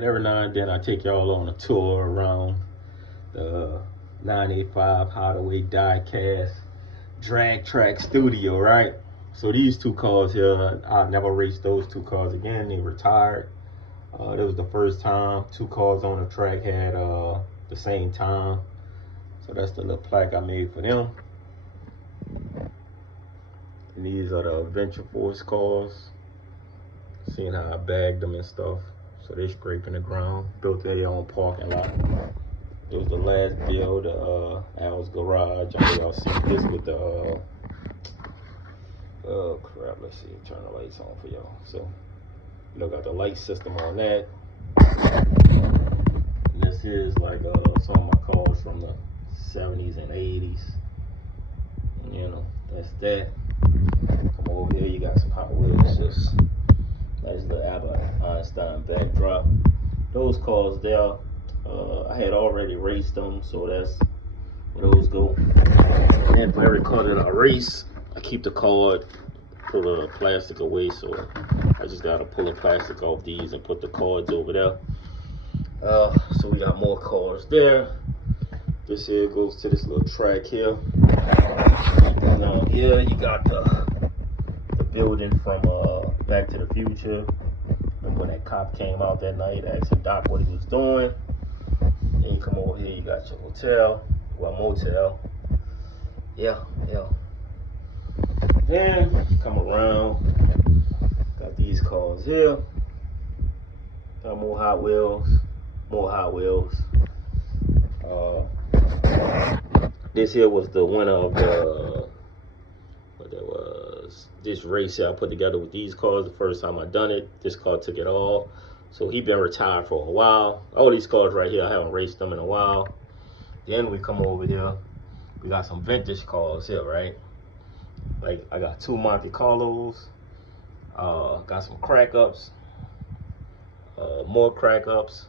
And every now and then I take y'all on a tour around the 985 Hideaway Diecast drag track studio, right? So these two cars here, I never raced those two cars again. They retired. That was the first time two cars on the track had the same time. So that's the little plaque I made for them. And these are the Adventure Force cars. Seeing how I bagged them and stuff. So they scraping the ground. Built their own parking lot. It was the last build, Al's garage. I know y'all see this with the, oh crap, let's see, turn the lights on for y'all. So, you know, got the light system on that. And this is like some of my cars from the 70s and 80s. And, you know, that's that. Come over here, you got some Hot Wheels. That's the Albert Einstein backdrop. Those cars there, I had already raced them, so that's where those go. And for every car that I race, I keep the card, pull the plastic away, so I just gotta pull the plastic off these and put the cards over there. So we got more cars there. This here goes to this little track here. Now here you got the building from Back to the Future. Remember when that cop came out that night, asking Doc what he was doing. Then you come over here, you got your hotel, well, motel. Yeah. Then come around, got these cars here. Got more Hot Wheels. This here was the winner of the, what that was, this race here I put together with these cars. The first time I done it, this car took it all. So he been retired for a while. All these cars right here, I haven't raced them in a while. Then we come over here, we got some vintage cars here, right? Like I got two Monte Carlos, got some crack ups, more crack ups.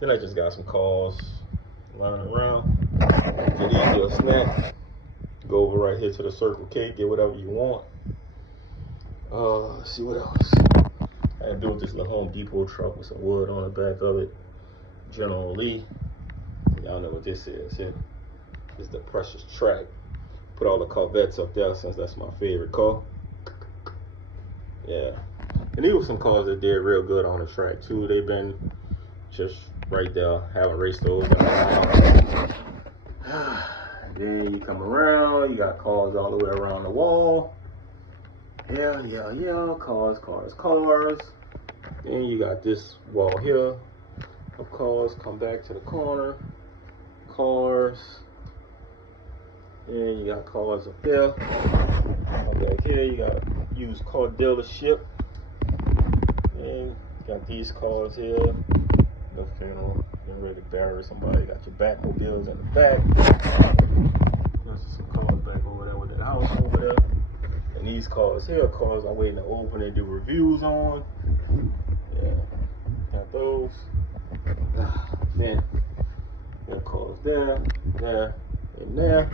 Then I just got some cars lying around. Get easy a snack. Go over right here to the Circle K, get whatever you want. Let's see what else. I built this little Home Depot truck with some wood on the back of it. General Lee. Y'all know what this is. Yeah. This is the Precious Track. Put all the Corvettes up there since that's my favorite car. Yeah. And these were some cars that did real good on the track too. They've been just right there. Haven't raced those. Then you come around, you got cars all the way around the wall. Yeah, cars. Then you got this wall here of cars. Come back to the corner, cars. Then you got cars up there. Come back here, you got a used car dealership. And you got these cars here. No funeral, getting ready to bury somebody. You got your Batmobiles in the back. There's some cars back over there with the house over there. And these cars here, cars I'm waiting to open and do reviews on. Yeah, got those. Then, got cars there, and there.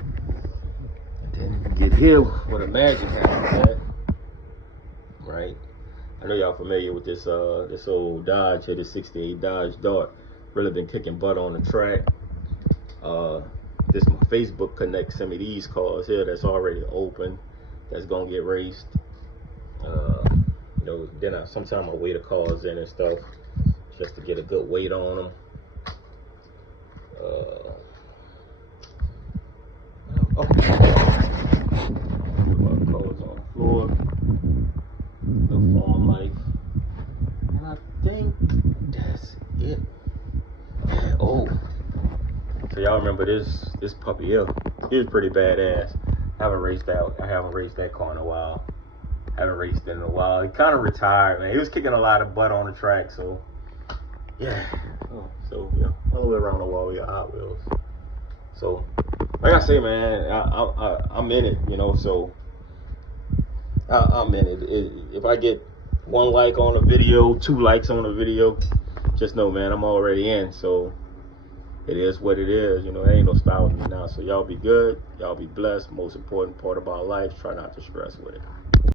And then you get here where the magic happens at. Right? I know y'all familiar with this this old Dodge here, this 68 Dodge Dart. Really been kicking butt on the track. This my Facebook Connect sent me these cars here that's already open, that's gonna get raced. You know, then sometimes I weigh the cars in and stuff just to get a good weight on them. Cars on the floor. The Farm Life. And I think that's it. Oh, so y'all remember this puppy here? He was pretty badass. I haven't raced that car in a while. Haven't raced it in a while. He kind of retired, man. He was kicking a lot of butt on the track, so yeah. So yeah, all the way around the wall we got Hot Wheels. So like I say, man, I'm in it, you know. So I'm in it. If I get 1 like on a video, 2 likes on a video, just know, man, I'm already in. So it is what it is, you know. There ain't no stopping me now. So y'all be good, y'all be blessed. Most important part about life, try not to stress with it.